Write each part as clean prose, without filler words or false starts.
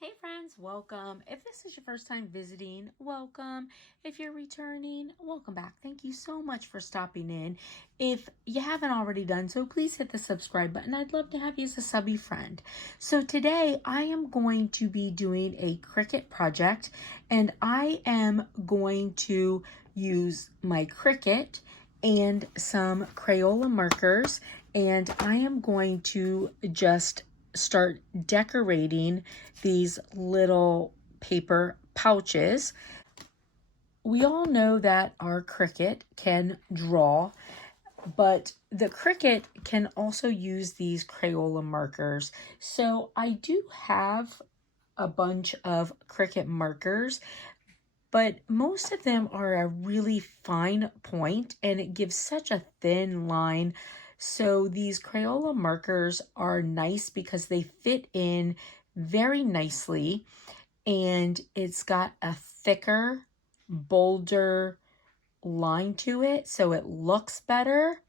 Hey friends, welcome. If this is your first time visiting, welcome. If you're returning, welcome back. Thank you so much for stopping in. If you haven't already done so, please hit the subscribe button. I'd love to have you as a subby friend. So today I am going to be doing a Cricut project, and I am going to use my Cricut and some Crayola markers, and I am going to just start decorating these little paper pouches. We all know that our Cricut can draw, but the Cricut can also use these Crayola markers. So I do have a bunch of Cricut markers, but most of them are a really fine point and it gives such a thin line. So these Crayola markers are nice because they fit in very nicely, and it's got a thicker, bolder line to it, so it looks better.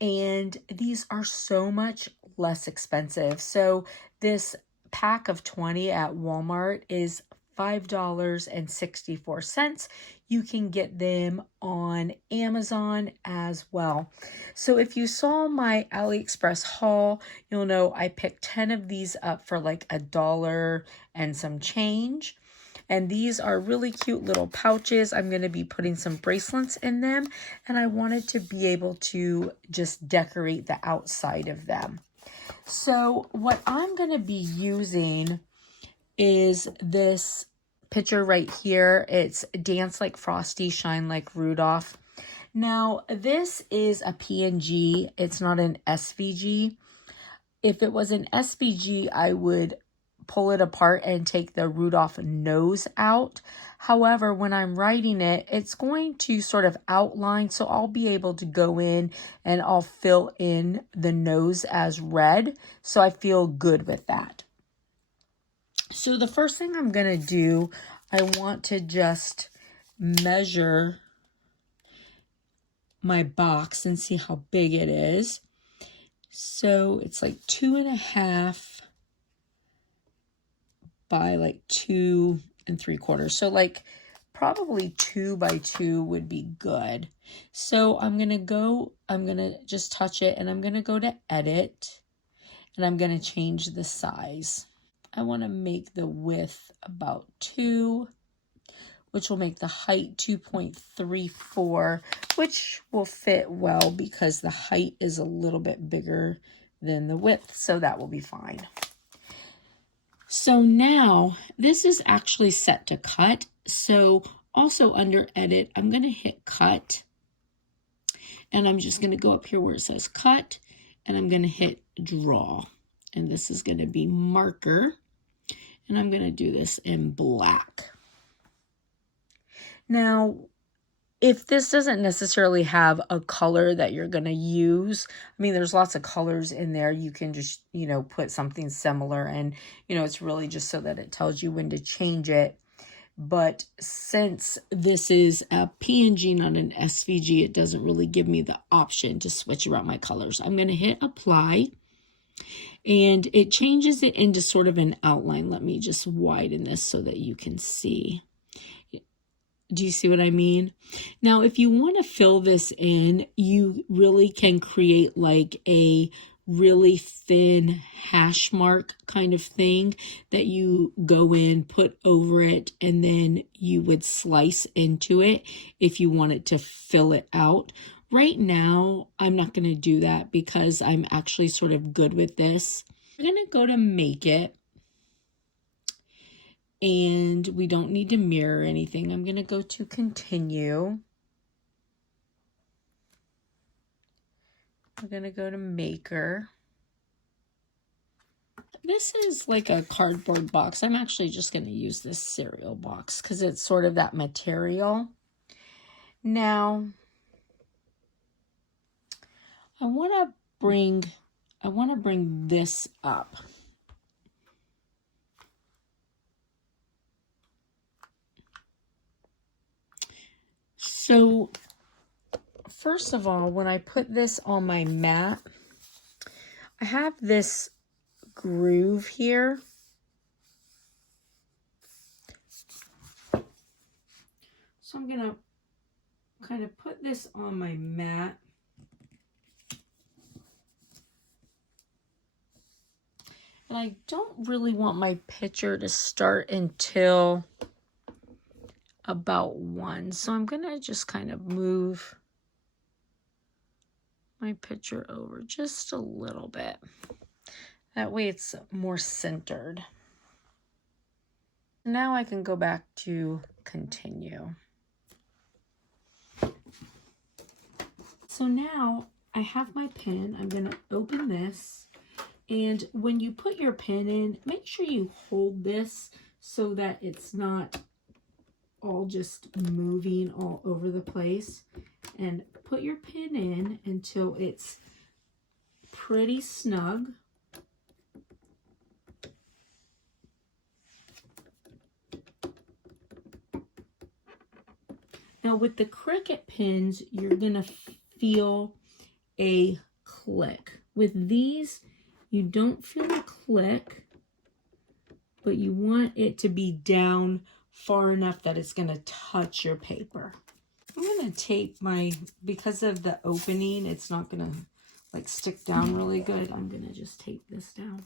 And these are so much less expensive. So this pack of 20 at Walmart is $5.64. You can get them on Amazon as well. So if you saw my AliExpress haul, you'll know I picked 10 of these up for like $1 and some change. And these are really cute little pouches. I'm going to be putting some bracelets in them, and I wanted to be able to just decorate the outside of them. So what I'm going to be using is this picture right here. It's Dance Like Frosty, Shine Like Rudolph. Now, this is a PNG. It's not an SVG. If it was an SVG, I would pull it apart and take the Rudolph nose out. However, when I'm writing it, it's going to sort of outline, so I'll be able to go in and I'll fill in the nose as red. So I feel good with that. So the first thing I'm going to do, I want to just measure my box and see how big it is. So it's like 2.5 by like 2 3/4. So like probably 2 by 2 would be good. So I'm going to just touch it, and I'm going to go to edit, and I'm going to change the size. I want to make the width about 2, which will make the height 2.34, which will fit well because the height is a little bit bigger than the width, so that will be fine. So now this is actually set to cut. So also under edit, I'm going to hit cut, and I'm just going to go up here where it says cut, and I'm going to hit draw, and this is going to be marker, and I'm going to do this in black. Now, if this doesn't necessarily have a color that you're going to use, I mean, there's lots of colors in there. You can just, put something similar, and, it's really just so that it tells you when to change it. But since this is a PNG, not an SVG, it doesn't really give me the option to switch around my colors. I'm going to hit apply, and it changes it into sort of an outline. Let me just widen this so that you can see. Do you see what I mean? Now, if you want to fill this in, you really can create like a really thin hash mark kind of thing that you go in, put over it, and then you would slice into it if you wanted to fill it out. Right now, I'm not going to do that because I'm actually sort of good with this. I'm going to go to make it. And we don't need to mirror anything. I'm going to go to continue. I'm going to go to maker. This is like a cardboard box. I'm actually just going to use this cereal box because it's sort of that material. Now, I want to bring this up. So first of all, when I put this on my mat, I have this groove here So I'm gonna kind of put this on my mat. And I don't really want my picture to start until about 1. So I'm gonna just kind of move my picture over just a little bit. That way it's more centered. Now I can go back to continue. So now I have my pen. I'm gonna open this. And when you put your pen in, make sure you hold this so that it's not all just moving all over the place. And put your pen in until it's pretty snug. Now with the Cricut pens, you're gonna feel a click. With these, you don't feel a click, but you want it to be down far enough that it's going to touch your paper. I'm going to tape because of the opening, it's not going to like stick down really good. I'm going to just tape this down.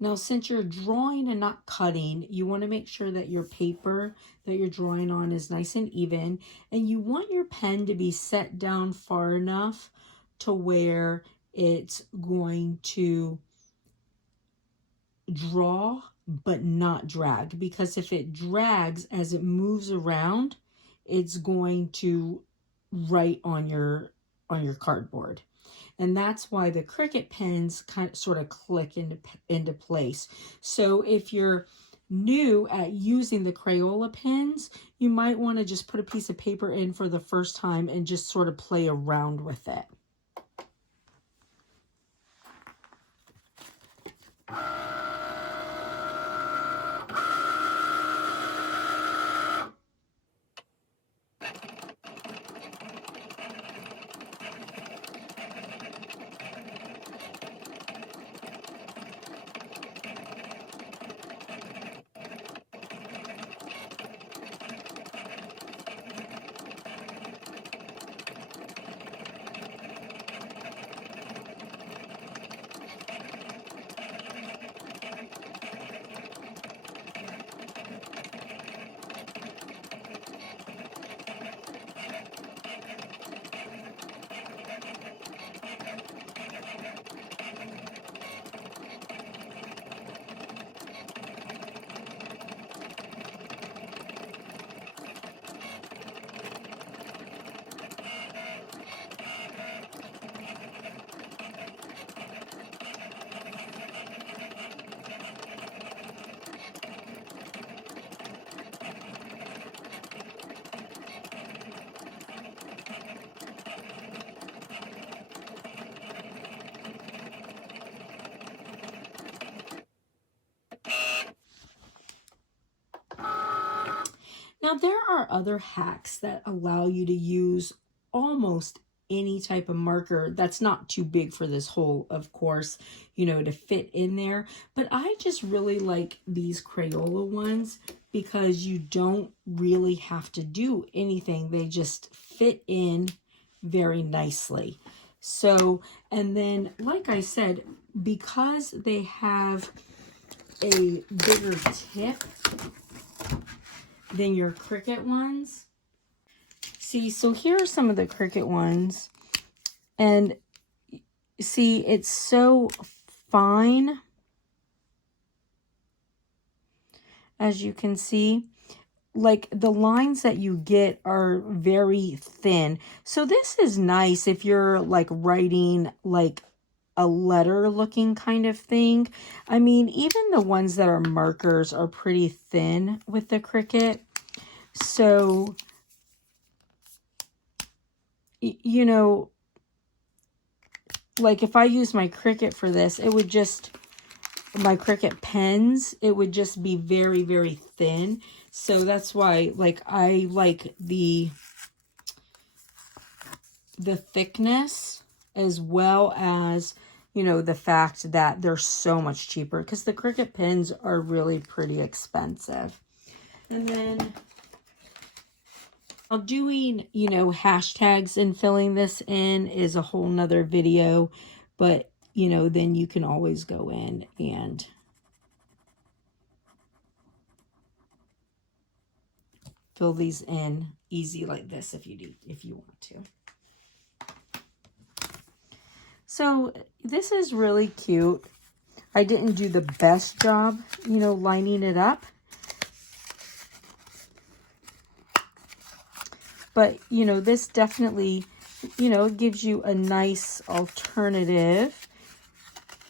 Now, since you're drawing and not cutting, you want to make sure that your paper that you're drawing on is nice and even. And you want your pen to be set down far enough to where it's going to draw but not drag. Because if it drags as it moves around, it's going to write on your cardboard. And that's why the Cricut pens sort of click into place. So if you're new at using the Crayola pens, you might want to just put a piece of paper in for the first time and just sort of play around with it. Now, there are other hacks that allow you to use almost any type of marker that's not too big for this hole, of course, to fit in there. But I just really like these Crayola ones because you don't really have to do anything. They just fit in very nicely. So, and then, like I said, because they have a bigger tip than your Cricut ones. See, so here are some of the Cricut ones. And see, it's so fine. As you can see, like the lines that you get are very thin. So this is nice if you're like writing like a letter looking kind of thing. I mean, even the ones that are markers are pretty thin with the Cricut. So, like if I use my Cricut for this, it would just, my Cricut pens, it would just be very, very thin. So that's why, like, I like the thickness as well as, you know, the fact that they're so much cheaper, because the Cricut pens are really pretty expensive. And then doing, you know, hashtags and filling this in is a whole nother video, but, you know, then you can always go in and fill these in easy like this if you want to. So this is really cute. I didn't do the best job, you know, lining it up. But, you know, this definitely, you know, gives you a nice alternative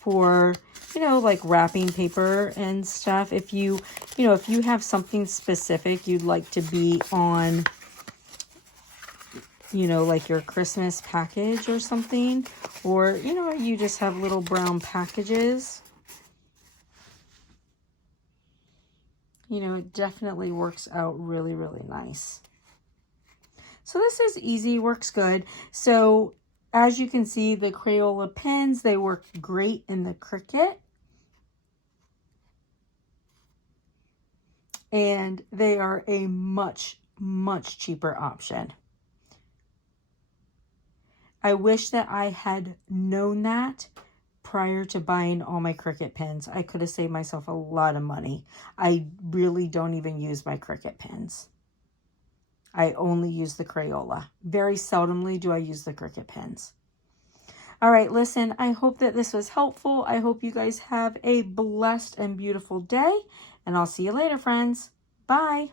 for, you know, like wrapping paper and stuff. If you know, if you have something specific you'd like to be on, you know, like your Christmas package or something, or, you know, you just have little brown packages, you know, it definitely works out really, really nice. So this is easy, works good. So as you can see, the Crayola pens, they work great in the Cricut. And they are a much, much cheaper option. I wish that I had known that prior to buying all my Cricut pens. I could have saved myself a lot of money. I really don't even use my Cricut pens. I only use the Crayola. Very seldomly do I use the Cricut pens. All right, listen, I hope that this was helpful. I hope you guys have a blessed and beautiful day, and I'll see you later, friends. Bye.